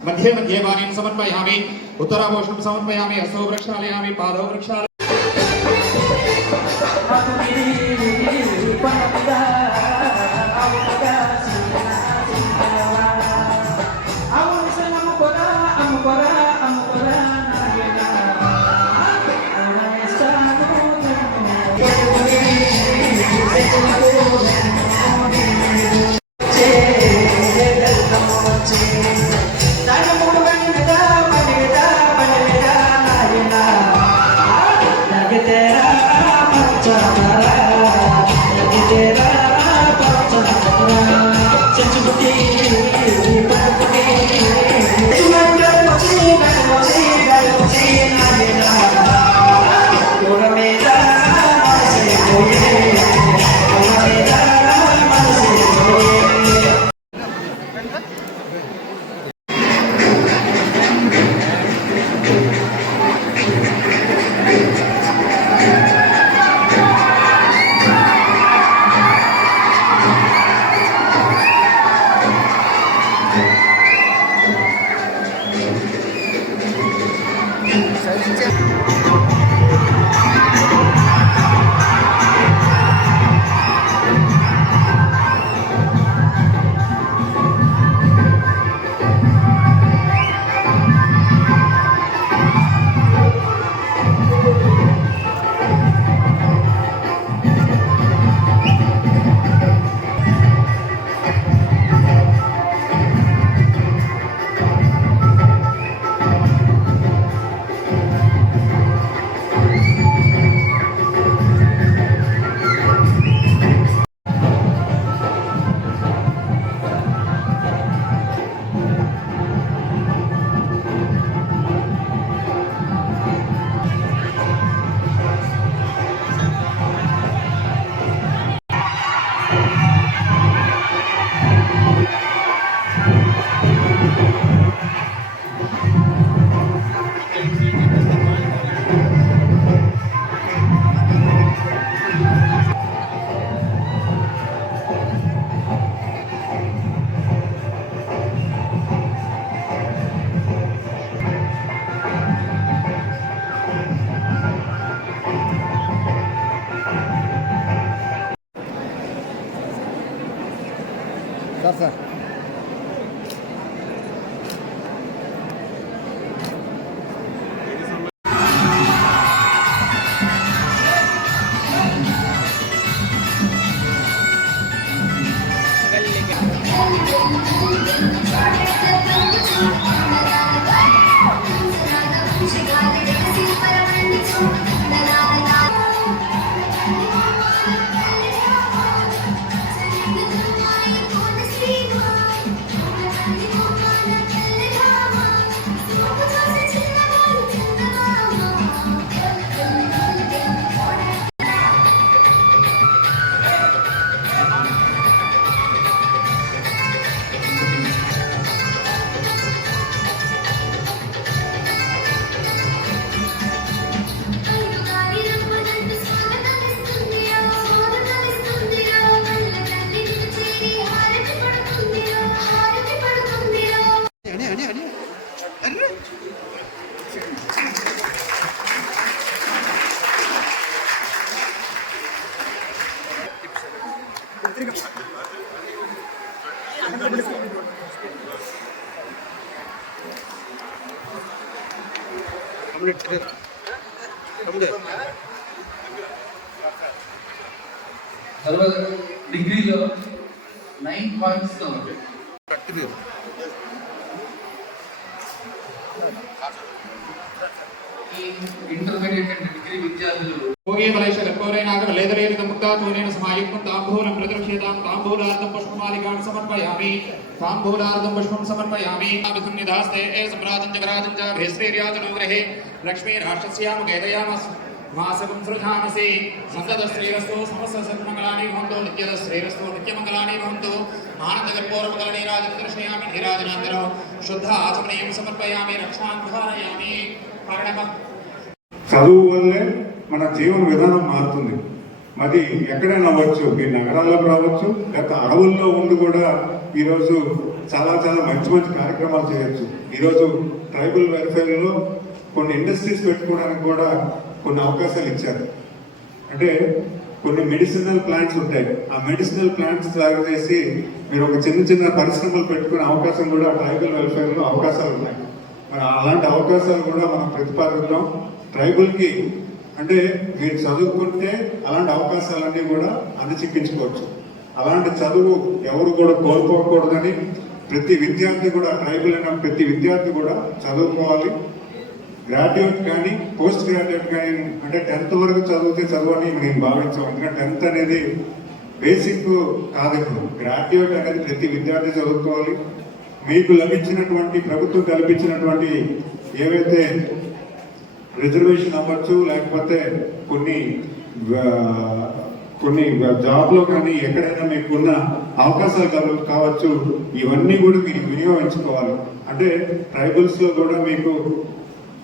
मध्ये मध्ये वाणीं समर्पयामि उत्तराभूषणं समर्पयामि हस्तौ वृक्षालयामि पादौ वृक्षालयामि Sir. డిగ్రీలో 9 పాయింట్స్ ఇంటర్మీడియట్ అండ్ డిగ్రీ విద్యార్థులు భోగేవలైష కర్పూరేణాగ లేదరేణ ముక్తాతూనేన సమాయుక్తం తాంబూలం ప్రదర్శయతాం తాంబూలార్థం పుష్పమాలికాం సమర్పయామి తాంబూలార్థం పుష్పం సమర్పయామి అభిసన్నిధాస్తే ఏ సమ్రాజం జగరాజం చ భేశ్రీర్యాజనో గ్రహే లక్ష్మీ రాక్షస్యామ గేదయామస్ మాసకం సృజామసి సందద శ్రీరస్తు సమస్త సన్మంగళాని భవంతు నిత్యద శ్రీరస్తు నిత్యమంగళాని భవంతు ఆనంద కర్పూరమంగళ నీరాజన దర్శయామి నీరాజనాంతరం శుద్ధ ఆచమనీయం సమర్పయామి రక్షాం ధారయామి పరణమ. చదువు వల్లే మన జీవన విధానం మారుతుంది. మరి ఎక్కడైనా అవ్వచ్చు, ఈ నగరాల్లో రావచ్చు, లేకపోతే అడవుల్లో ఉండి కూడా ఈరోజు చాలా చాలా మంచి మంచి కార్యక్రమాలు చేయొచ్చు. ఈరోజు ట్రైబల్ వెల్ఫేర్లో కొన్ని ఇండస్ట్రీస్ పెట్టుకోవడానికి కూడా కొన్ని అవకాశాలు ఇచ్చారు. అంటే కొన్ని మెడిసినల్ ప్లాంట్స్ ఉంటాయి, ఆ మెడిసినల్ ప్లాంట్స్ తయారు చేసి మీరు ఒక చిన్న చిన్న పరిశ్రమలు పెట్టుకునే అవకాశం కూడా ట్రైబల్ వెల్ఫేర్లో అవకాశాలు ఉన్నాయి. మరి అలాంటి అవకాశాలు కూడా మనం ప్రతిపాదిద్దాం. ట్రైబల్కి అంటే మీరు చదువుకుంటే అలాంటి అవకాశాలన్నీ కూడా అందిచిక్కించుకోవచ్చు. అలాంటి చదువు ఎవరు కూడా కోల్పోకూడదని ప్రతి విద్యార్థి కూడా, ట్రైబల్ అయిన ప్రతి విద్యార్థి కూడా చదువుకోవాలి. గ్రాడ్యుయేట్ కానీ పోస్ట్ గ్రాడ్యుయేట్ కానీ అంటే 10th వరకు చదివితే చదవని నేను భావించాం. ఎందుకంటే 10th అనేది బేసిక్ కాదు. ఇప్పుడు గ్రాడ్యుయేట్ అనేది ప్రతి విద్యార్థి చదువుకోవాలి. మీకు లభించినటువంటి ప్రభుత్వం కల్పించినటువంటి ఏవైతే రిజర్వేషన్ అవ్వచ్చు, లేకపోతే కొన్ని జాబ్లో కానీ ఎక్కడైనా మీకున్న అవకాశాలు కావచ్చు, ఇవన్నీ కూడా మీరు వినియోగించుకోవాలి. అంటే ట్రైబల్స్లో కూడా మీకు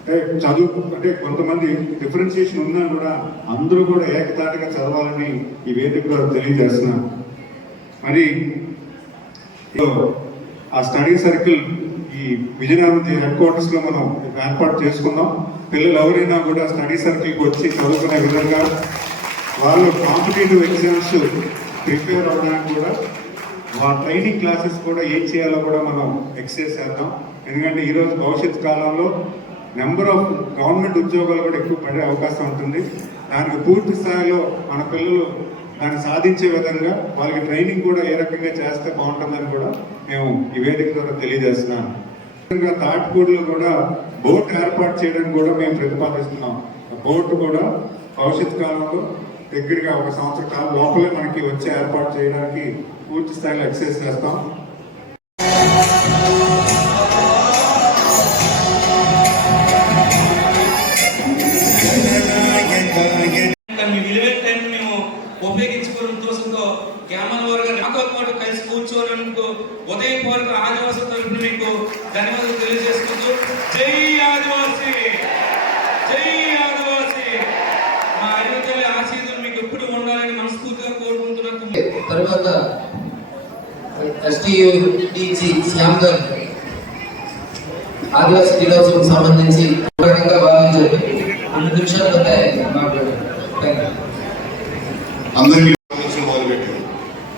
అంటే చదువు అంటే కొంతమంది డిఫరెన్షియేషన్ ఉన్నా కూడా అందరూ కూడా ఏకతాటిగా చదవాలని ఈ వేదికలో తెలియజేస్తున్నాను. మరి ఆ స్టడీ సర్కిల్ ఈ విజయనగరం హెడ్ క్వార్టర్స్ లో మనం ఏర్పాటు చేసుకుందాం. పిల్లలు ఎవరైనా కూడా స్టడీ సర్కిల్కి వచ్చి చదువుకునే విధంగా వాళ్ళు కాంపిటేటివ్ ఎగ్జామ్స్ ప్రిపేర్ అవ్వడానికి కూడా వాళ్ళ ట్రైనింగ్ క్లాసెస్ కూడా ఏం చేయాలో కూడా మనం ఎక్సైజ్ చేద్దాం. ఎందుకంటే ఈరోజు భవిష్యత్ కాలంలో నెంబర్ ఆఫ్ గవర్నమెంట్ ఉద్యోగాలు కూడా ఎక్కువ పడే అవకాశం ఉంటుంది. దానికి పూర్తి స్థాయిలో మన పిల్లలు దాన్ని సాధించే విధంగా వాళ్ళకి ట్రైనింగ్ కూడా ఏ రకంగా చేస్తే బాగుంటుందని కూడా మేము ఈ వేదిక ద్వారా తెలియజేస్తున్నాను. తాటిపూడిలో కూడా బోట్ ఏర్పాటు చేయడానికి కూడా మేము ప్రతిపాదిస్తున్నాం. బోట్ కూడా భవిష్యత్ కాలంలో దగ్గరగా 1 సంవత్సర కాలం లోపలే మనకి వచ్చి ఏర్పాటు చేయడానికి పూర్తి స్థాయిలో ఎక్సైజ్ చేస్తాం. ఉపయోగించుకోవడం కోసంతో గ్రామాల వారుగా నాతో పాటు కలిసి కూర్చోవడానికి ఉదయపూర్వక ఆదివాసుల తరఫున మీకు ధన్యవాదాలు తెలియజేసుకుంటూ జై ఆదివాసి, జై ఆదివాసి. మా అరివతల్లి ఆశీర్వాదం మీకు ఎప్పుడు ఉండాలని మనస్ఫూర్తిగా కోరుకుంటున్నాను. తర్వాత STUDC శ్యామ్ గారు ఆదివాసీ దినోత్సవం సంబంధించి భావించారు. 2 నిమిషాలు మాట్లాడారు. అందరికీ మొదలుపెట్టాము.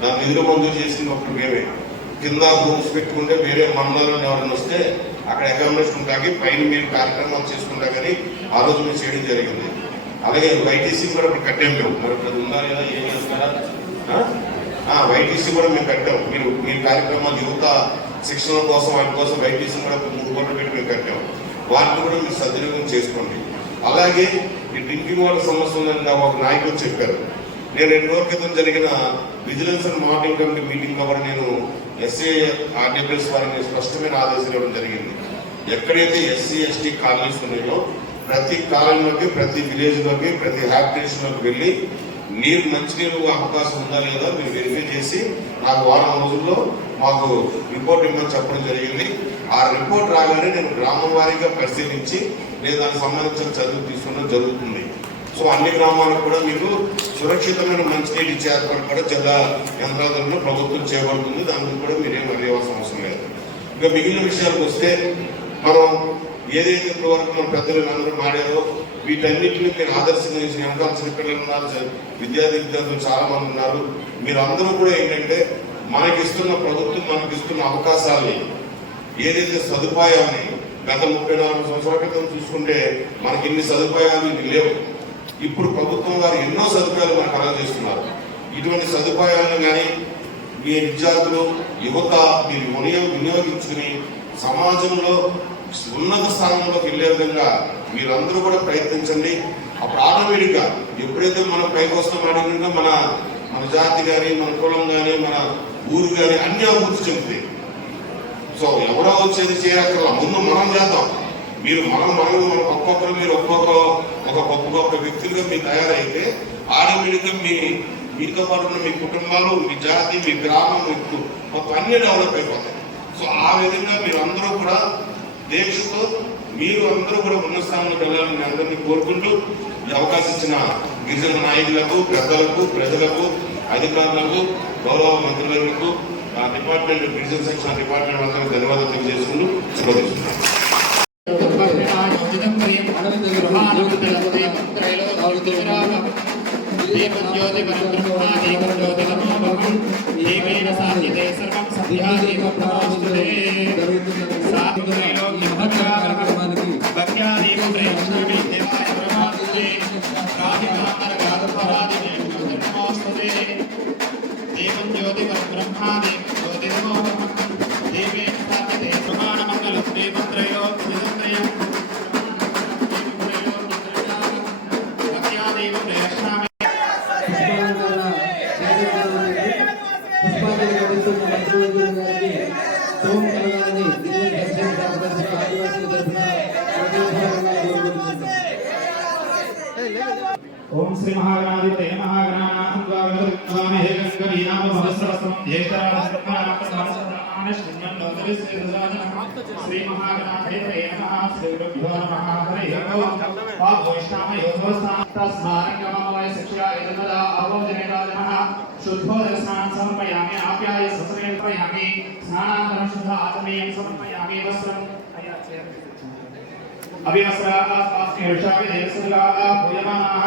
దాన్ని నిధులు మంజూరు చేసింది ఒకటి మేమే. కింద రూమ్స్ పెట్టుకుంటే వేరే మండలాలను ఎవరైనా వస్తే అక్కడ అకామిడేషన్ ఉంటాకి పైన మేము కార్యక్రమాలు చేసుకుంటా కానీ ఆ రోజు మేము చేయడం జరిగింది. అలాగే YTC కూడా ఇప్పుడు కట్టాం మేము. మరి ఇప్పుడు ఉందా లేదా ఏం చేస్తారా? YTC కూడా మేము కట్టాం. మీరు కార్యక్రమాలు యువత శిక్షణ కోసం వాటి కోసం YTC కూడా 3 కోట్లు పెట్టి మేము కట్టాం. వాటిని కూడా మీరు సద్వినియోగం చేసుకోండి. అలాగే ఈ డ్రింకింగ్ వాటర్ సమస్య ఉందని ఒక నాయకులు చెప్పారు. నేను 2 రోజుల క్రితం జరిగిన vigilance and monitoring committee meeting లో కూడా నేను SARWS వారికి స్పష్టమైన ఆదేశాలు ఇవ్వడం జరిగింది. ఎక్కడైతే SC ST కాలనీస్ ఉన్నాయో ప్రతి కాలనీలోకి, ప్రతి విలేజ్ లోకి, ప్రతి హ్యాబిటేషన్ లోకి వెళ్ళి మంచినీరు అవకాశం ఉందా లేదా మీరు వెరిఫై చేసి నాకు 1 వారం రోజుల్లో మాకు రిపోర్ట్ ఇవ్వమని చెప్పడం జరిగింది. ఆ రిపోర్ట్ రాగానే నేను గ్రామం వారీగా పరిశీలించి నేను దానికి సంబంధించిన చదువు తీసుకోవడం జరుగుతుంది. సో అన్ని గ్రామాలకు కూడా మీకు సురక్షితమైన మంచినీటి ఇచ్చే ఏర్పాటు కూడా జిల్లా యంత్రాంగంలో ప్రభుత్వం చేయబడుతుంది. దానికి కూడా మీరేం అడిగవలసిన అవసరం లేదు. ఇంకా మిగిలిన విషయాలకు వస్తే మనం ఏదైతే ఇప్పటివరకు మన పెద్దలు అందరూ మాడారో వీటన్నిటిని మీరు ఆదర్శంగా వెనకాల్సిన పిల్లలు ఉన్నారు, విద్యార్థులు చాలా మంది ఉన్నారు. మీరు అందరూ కూడా ఏంటంటే మనకిస్తున్న ప్రభుత్వం మనకిస్తున్న అవకాశాలని ఏదైతే సదుపాయాన్ని గత 34 సంవత్సరాల క్రితం చూసుకుంటే మనకి ఇన్ని సదుపాయాలు లేవు. ఇప్పుడు ప్రభుత్వం వారు ఎన్నో సదుపాయాలు మనకు అందజేస్తున్నారు. ఇటువంటి సదుపాయాలను కానీ మీ విద్యార్థులు యువత మీరు వినియోగించుకుని సమాజంలో ఉన్నత స్థానంలోకి వెళ్ళే విధంగా మీరందరూ కూడా ప్రయత్నించండి. అప్పుడు ఆటోమేటిక్గా ఎప్పుడైతే మనం పైకి వస్తాం ఆటోమేటిక్గా మన జాతి కానీ, మన కులం కానీ, మన ఊరు కానీ అన్ని అభివృద్ధి చెందుతాయి. సో ఎవరో వచ్చేది చేయక్కర్లా, ముందు మనం చేద్దాం. మనం ఒక్కొక్కరు మీరు ఒక్కొక్క వ్యక్తులుగా మీరు తయారైతే ఆటోమేటిక్గా మీతో పాటు ఉన్న మీ కుటుంబాలు, మీ జాతి, మీ గ్రామం, మొత్తం అన్ని డెవలప్ అయిపోతాయి. సో ఆ విధంగా మీరు అందరూ కూడా దేశంతో మీరు అందరూ కూడా ఉన్న స్థానంలోకి వెళ్ళాలని అందరినీ కోరుకుంటూ ఈ అవకాశం ఇచ్చిన గిరిజన నాయకులకు, పెద్దలకు, ప్రజలకు, అధికారులకు, గౌరవ మంత్రులకు ఆ డిపార్ట్మెంట్ బిజినెస్ సెక్షన్ డిపార్ట్మెంట్ అందరూ ధన్యవాదాలు తెలియజేసుకుంటూ స్లోగిస్తున్నాను. ओम श्री महागणाधिपते महागणानां द्वाविमहे गंगवीनाम भवस्रवस्तं श्री महागणाधिपते नमः श्री गुरुभ्यो नमः हरि ओम तस्मारंगमवय शिक्षा इदमदा अवोजनेदानः शुद्धोदस्नानं समर्पयामि आप्याय ससरेण समर्पयामि स्नानानन्तरं शुद्ध आचमनीयं समर्पयामि वस्त्रं अभिवस्त्रा अस्मि ऋषावि देवसुरा भूयमानाः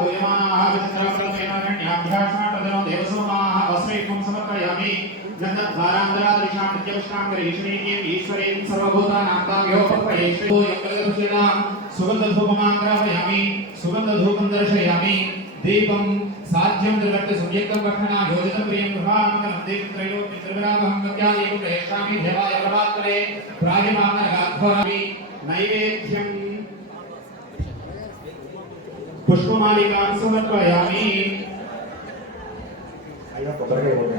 भूयमानाः विचित्रप्रमेणान्याभ्यासनाटदनो देवसोमाः वस्त्रैकं समर्पयामि गन्धद्वारान्तरादृशां नित्यविष्णां गरीष्णीम् ईश्वरीं सर्वभूतानां ताभ्योपपयेष्टि यज्ञदर्शिनां सुगन्धधूपमां ग्रापयामि सुगन्धधूपं दर्शयामि दीपं साध्यं निर्वर्त्य सुव्यक्तं वक्षणा योजितं प्रियं गृहामङ्गलं दीपत्रयोक्ति त्रिविरामहं गत्यादेव प्रेषामि देवाय प्रभात्रे प्रायमानगाध्वरामि नैवेद्यं पुष्पमालिकां समर्पयामि अय्या कोबरगे होते